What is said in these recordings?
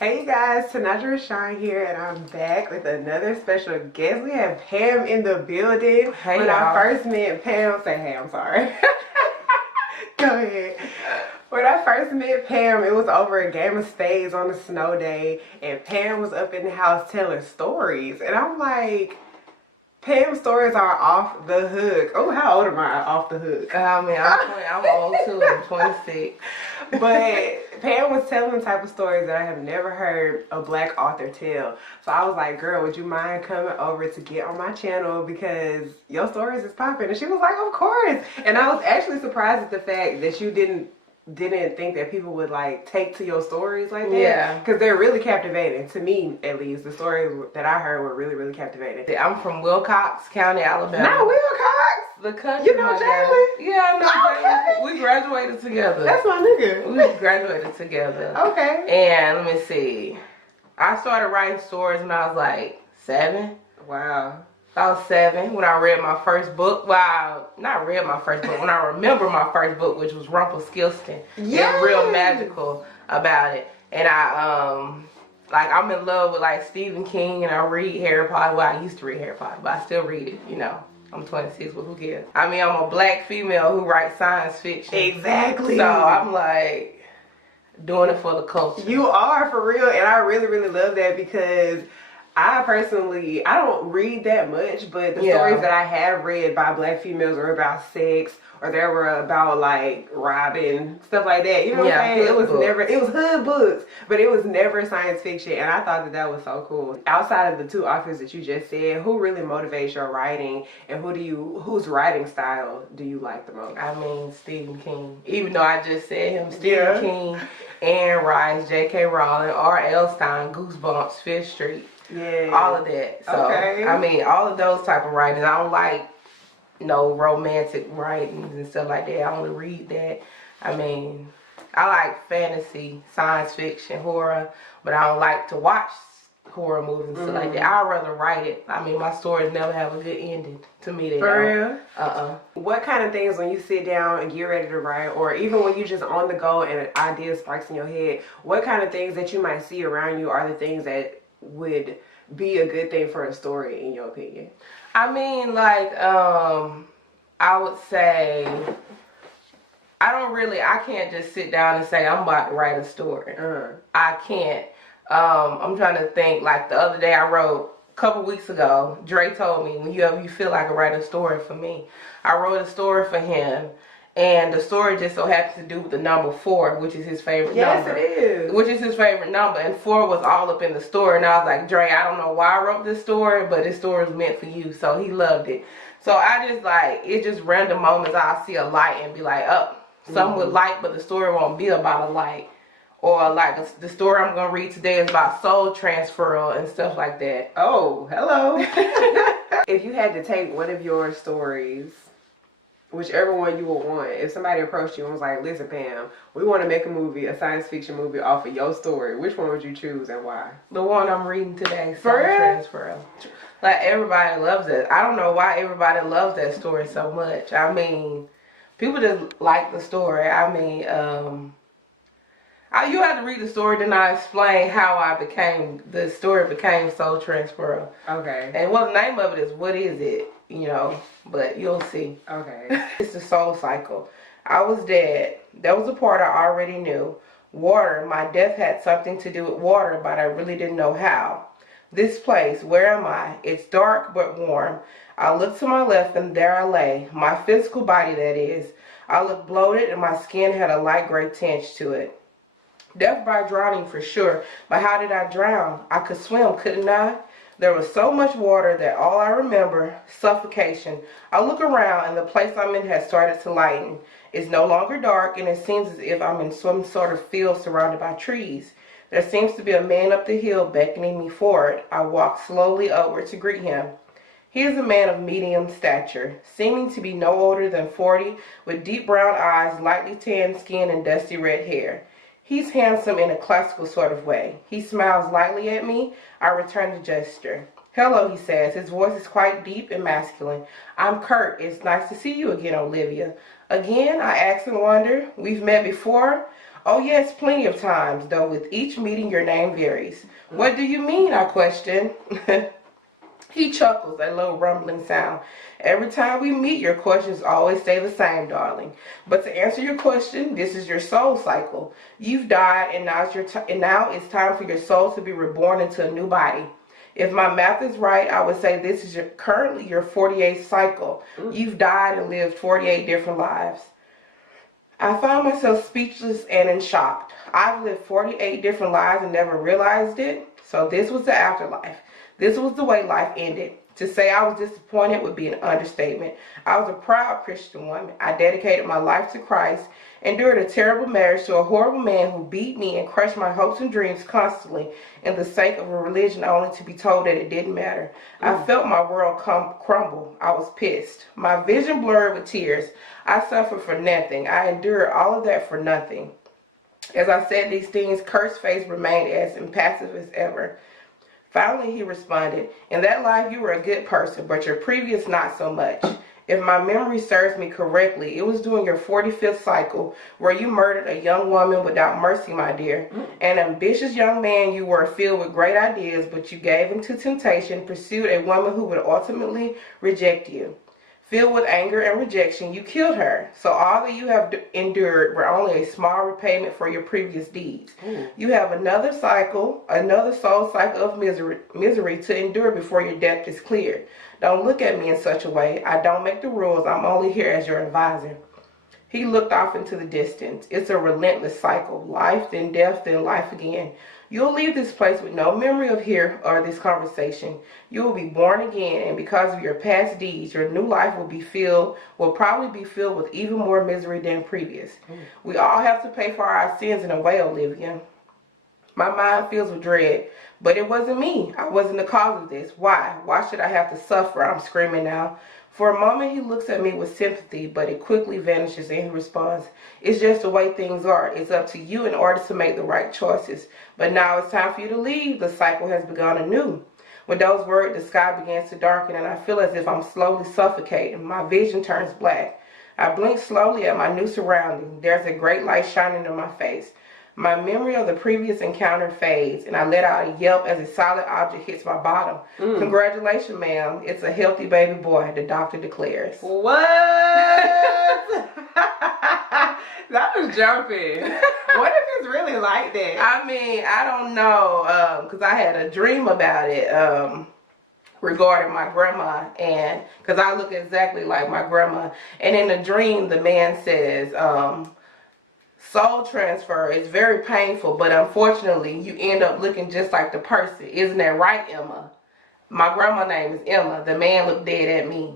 Hey you guys, Tanaja RaShon here, and I'm back with another special guest. We have Pam in the building. Hey, when y'all. I first met Pam, say hey, I'm sorry. Go ahead. When I first met Pam, it was over a game of spades on a snow day, and Pam was up in the house telling stories, and I'm like, Pam's stories are off the hook. Oh, how old am I? Off the hook. I mean, I'm old too. I'm 26. But Pam was telling the type of stories that I have never heard a black author tell. So I was like, girl, would you mind coming over to get on my channel because your stories is popping? And she was like, of course. And I was actually surprised at the fact that you didn't think that people would like take to your stories like that. Yeah. Because they're really captivating. To me, at least, the stories that I heard were really, really captivating. I'm from Wilcox County, Alabama. Not Wilcox. The country. You know Jalen? Yeah, I know Okay. Jalen. We graduated together. That's my nigga. We graduated together. Okay. And let me see. I started writing stories when I was like 7. Wow. I was 7 when I read my first book. Well, not read my first book. When I remember my first book, which was Rumpelstiltskin. Yeah. It's real magical about it. And I'm in love with like Stephen King, and I read Harry Potter. Well, I used to read Harry Potter, but I still read it, you know. I'm 26, but who cares? I mean, I'm a black female who writes science fiction. Exactly. So I'm like doing it for the culture. You are, for real, and I really, really love that because I don't read that much, but the stories that I have read by black females were about sex, or they were about like robbing, stuff like that. You know what I'm saying? It was hood books, but it was never science fiction, and I thought that was so cool. Outside of the two authors that you just said, who really motivates your writing, and whose writing style do you like the most? I mean, Stephen King. Even though I just said him, Stephen King, Anne Rice, J.K. Rowling, R.L. Stein, Goosebumps, Fifth Street. Yeah. All of that. So, I mean, all of those type of writings. I don't like no romantic writings and stuff like that. I only read that. I mean, I like fantasy, science fiction, horror, but I don't like to watch horror movies and stuff like that. I'd rather write it. I mean, my stories never have a good ending. To me, they For don't. real? What kind of things, when you sit down and get ready to write, or even when you just on the go and an idea sparks in your head, what kind of things that you might see around you are the things that would be a good thing for a story, in your opinion? I mean, like, I would say, I can't just sit down and say, I'm about to write a story. I can't. I'm trying to think, like the other day I wrote, a couple weeks ago, Dre told me, whenever you feel like I write a story for me, I wrote a story for him. And the story just so happens to do with the number 4, which is his favorite number. Yes, it is. Which is his favorite number. And 4 was all up in the story. And I was like, Dre, I don't know why I wrote this story, but this story was meant for you. So he loved it. So I just like, it's just random moments I'll see a light and be like, oh, something with light, but the story won't be about a light. Or like the story I'm going to read today is about soul transfer and stuff like that. Oh, hello. If you had to take one of your stories, whichever one you would want, if somebody approached you and was like, listen, Pam, we want to make a movie, a science fiction movie off of your story, which one would you choose and why? The one I'm reading today, For real? Transfer. Like, everybody loves it. I don't know why everybody loves that story so much. I mean, people just like the story. I mean, you have to read the story, then I explain how the story became Soul Transfer. Okay. And well, the name of it is What Is It? You know, but you'll see. Okay. It's the soul cycle. I was dead. That was a part I already knew. Water. My death had something to do with water, but I really didn't know how. This place. Where am I? It's dark but warm. I looked to my left and there I lay. My physical body, that is. I looked bloated and my skin had a light gray tinge to it. Death by drowning for sure. But how did I drown? I could swim, couldn't I? There was so much water that all I remember, suffocation. I look around and the place I'm in has started to lighten. It's no longer dark and it seems as if I'm in some sort of field surrounded by trees. There seems to be a man up the hill beckoning me forward. I walk slowly over to greet him. He is a man of medium stature, seeming to be no older than 40, with deep brown eyes, lightly tanned skin, and dusty red hair. He's handsome in a classical sort of way. He smiles lightly at me. I return the gesture. Hello, he says. His voice is quite deep and masculine. I'm Kurt. It's nice to see you again, Olivia. Again, I ask in wonder. We've met before. Oh yes, plenty of times, though with each meeting your name varies. What do you mean, I question. He chuckles, a low rumbling sound. Every time we meet, your questions always stay the same, darling. But to answer your question, this is your soul cycle. You've died, and now it's time for your soul to be reborn into a new body. If my math is right, I would say this is currently your 48th cycle. You've died and lived 48 different lives. I found myself speechless and in shock. I've lived 48 different lives and never realized it. So this was the afterlife. This was the way life ended. To say I was disappointed would be an understatement. I was a proud Christian woman. I dedicated my life to Christ, endured a terrible marriage to a horrible man who beat me and crushed my hopes and dreams constantly in the sake of a religion only to be told that it didn't matter. I felt my world crumble. I was pissed. My vision blurred with tears. I suffered for nothing. I endured all of that for nothing. As I said these things, Kurt's face remained as impassive as ever. Finally, he responded, in that life you were a good person, but your previous not so much. If my memory serves me correctly, it was during your 45th cycle where you murdered a young woman without mercy, my dear. An ambitious young man you were, filled with great ideas, but you gave in to temptation, pursued a woman who would ultimately reject you. Filled with anger and rejection, you killed her. So all that you have endured were only a small repayment for your previous deeds. You have another cycle, another soul cycle of misery to endure before your death is cleared. Don't look at me in such a way. I don't make the rules. I'm only here as your advisor. He looked off into the distance. It's a relentless cycle. Life, then death, then life again. You'll leave this place with no memory of here or this conversation. You will be born again, and because of your past deeds, your new life will probably be filled with even more misery than previous. We all have to pay for our sins in a way, Olivia. My mind fills with dread, but it wasn't me. I wasn't the cause of this. Why? Why should I have to suffer? I'm screaming now. For a moment, he looks at me with sympathy, but it quickly vanishes and he responds, it's just the way things are. It's up to you in order to make the right choices. But now it's time for you to leave. The cycle has begun anew. With those words, the sky begins to darken and I feel as if I'm slowly suffocating. My vision turns black. I blink slowly at my new surroundings. There's a great light shining in my face. My memory of the previous encounter fades, and I let out a yelp as a solid object hits my bottom. Congratulations, ma'am. It's a healthy baby boy, the doctor declares. What? That was jumping. What if it's really like that? I mean, I don't know, because I had a dream about it regarding my grandma, and because I look exactly like my grandma. And in the dream, the man says, soul transfer is very painful, but unfortunately, you end up looking just like the person. Isn't that right, Emma? My grandma's name is Emma. The man looked dead at me.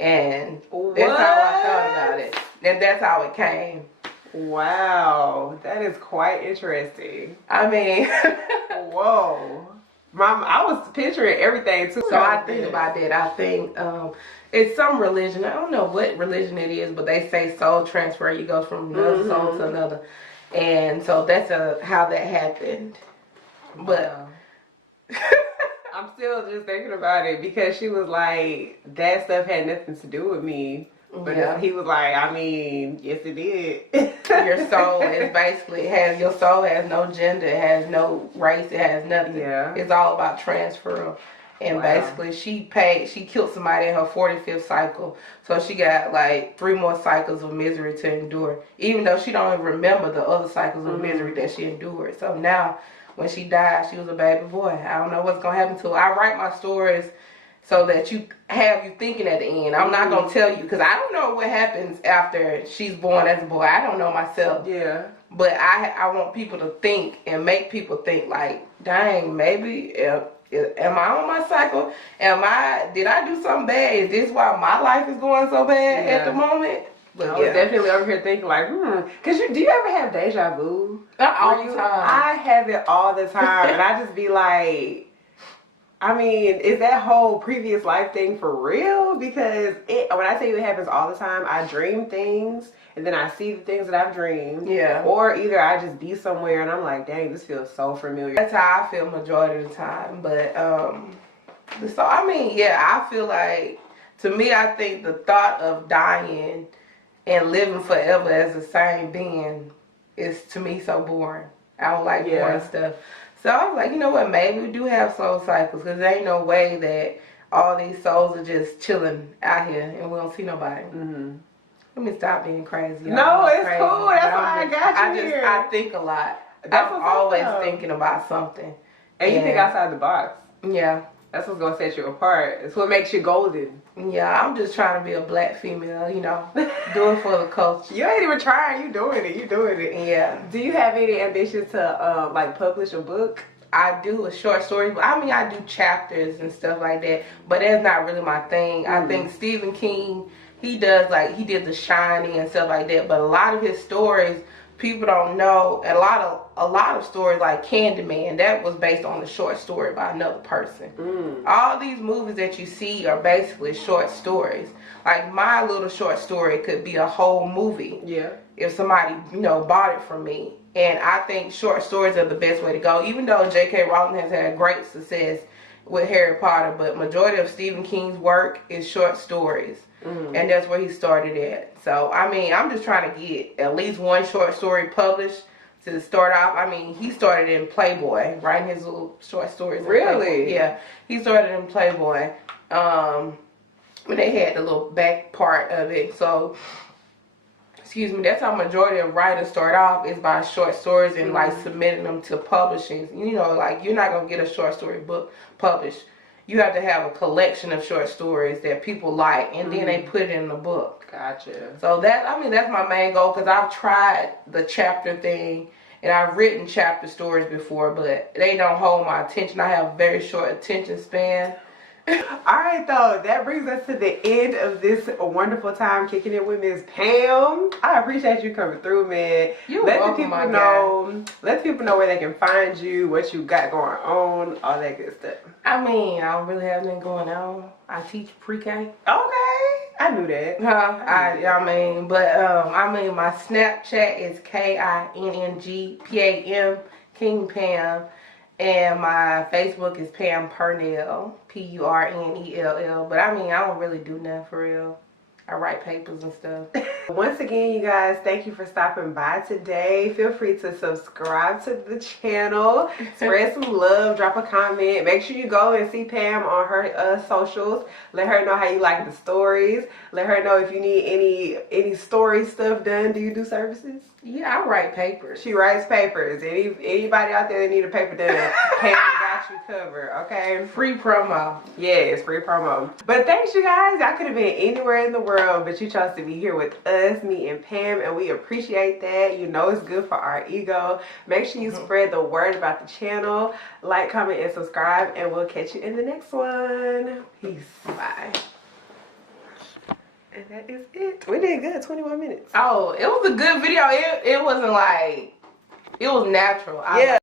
And that's how I thought about it. And that's how it came. Wow. That is quite interesting. I mean, whoa. I was picturing everything, too. So I think about that. I think it's some religion. I don't know what religion it is, but they say soul transfer. You go from another soul to another. And so that's how that happened. But I'm still just thinking about it because she was like, that stuff had nothing to do with me. But he was like, I mean, yes it did. Your soul is basically, your soul has no gender, it has no race, it has nothing. Yeah. It's all about transfer. And basically she killed somebody in her 45th cycle. So she got like 3 more cycles of misery to endure. Even though she don't even remember the other cycles of misery that she endured. So now when she died, she was a baby boy. I don't know what's going to happen to her. I write my stories so that you thinking at the end. I'm not going to tell you because I don't know what happens after she's born as a boy. I don't know myself. Yeah. But I want people to think and make people think like, dang, maybe am I on my cycle? Did I do something bad? Is this why my life is going so bad at the moment? But I was definitely over here thinking like, Because do you ever have deja vu? All the time. I have it all the time. And I just be like, I mean, is that whole previous life thing for real? Because when I tell you it happens all the time, I dream things and then I see the things that I've dreamed. Yeah. Or either I just be somewhere and I'm like, dang, this feels so familiar. That's how I feel majority of the time. But, so, I mean, I feel like, to me, I think the thought of dying and living forever as the same being is to me so boring. I don't like boring stuff. So I was like, you know what, maybe we do have soul cycles, because there ain't no way that all these souls are just chilling out here and we don't see nobody. Let me stop being crazy. No, it's crazy. Cool. That's why I got you here. I think a lot. I'm always thinking about something. And you think outside the box. Yeah. That's what's going to set you apart. It's what makes you golden. Yeah, I'm just trying to be a black female, you know, do it for the culture. You ain't even trying. You doing it. You doing it. Yeah. Do you have any ambition to, like, publish a book? I do a short story, but I mean, I do chapters and stuff like that, but that's not really my thing. I think Stephen King, he did The Shining and stuff like that, but a lot of his stories, people don't know. A lot of stories like Candyman, that was based on a short story by another person. All these movies that you see are basically short stories. Like my little short story could be a whole movie. Yeah. If somebody, you know, bought it from me. And I think short stories are the best way to go. Even though J.K. Rowling has had great success with Harry Potter, but majority of Stephen King's work is short stories. And that's where he started at. So, I mean, I'm just trying to get at least one short story published to start off. I mean, he started in Playboy, writing his little short stories. Really? Yeah. He started in Playboy. When they had the little back part of it. So, excuse me, that's how majority of writers start off, is by short stories and like submitting them to publishing. You know, like you're not going to get a short story book published. You have to have a collection of short stories that people like, and then they put it in the book. Gotcha. So that's my main goal, because I've tried the chapter thing, and I've written chapter stories before, but they don't hold my attention. I have a very short attention span. Alright, though, that brings us to the end of this wonderful time kicking it with Miss Pam. I appreciate you coming through, man. Let the people know where they can find you, what you got going on, all that good stuff. I mean, I don't really have anything going on. I teach pre-K. Okay, I knew that. I mean, my Snapchat is KINNGPAM, King Pam. And my Facebook is Pam Purnell, Purnell. But I mean, I don't really do nothing for real. I write papers and stuff. Once again, you guys, thank you for stopping by today. Feel free to subscribe to the channel. Spread some love. Drop a comment. Make sure you go and see Pam on her socials. Let her know how you like the stories. Let her know if you need any story stuff done. Do you do services? Yeah, I write papers. She writes papers. Anybody out there that need a paper done, Pam got you covered, okay? Free promo. Yes, free promo. But thanks, you guys. Y'all could have been anywhere in the world, but you chose to be here with us, me and Pam, and we appreciate that. You know it's good for our ego. Make sure you spread the word about the channel. Like, comment, and subscribe, and we'll catch you in the next one. Peace. Bye. And that is it. We did good, 21 minutes. Oh, it was a good video. It wasn't like, it was natural. Yeah.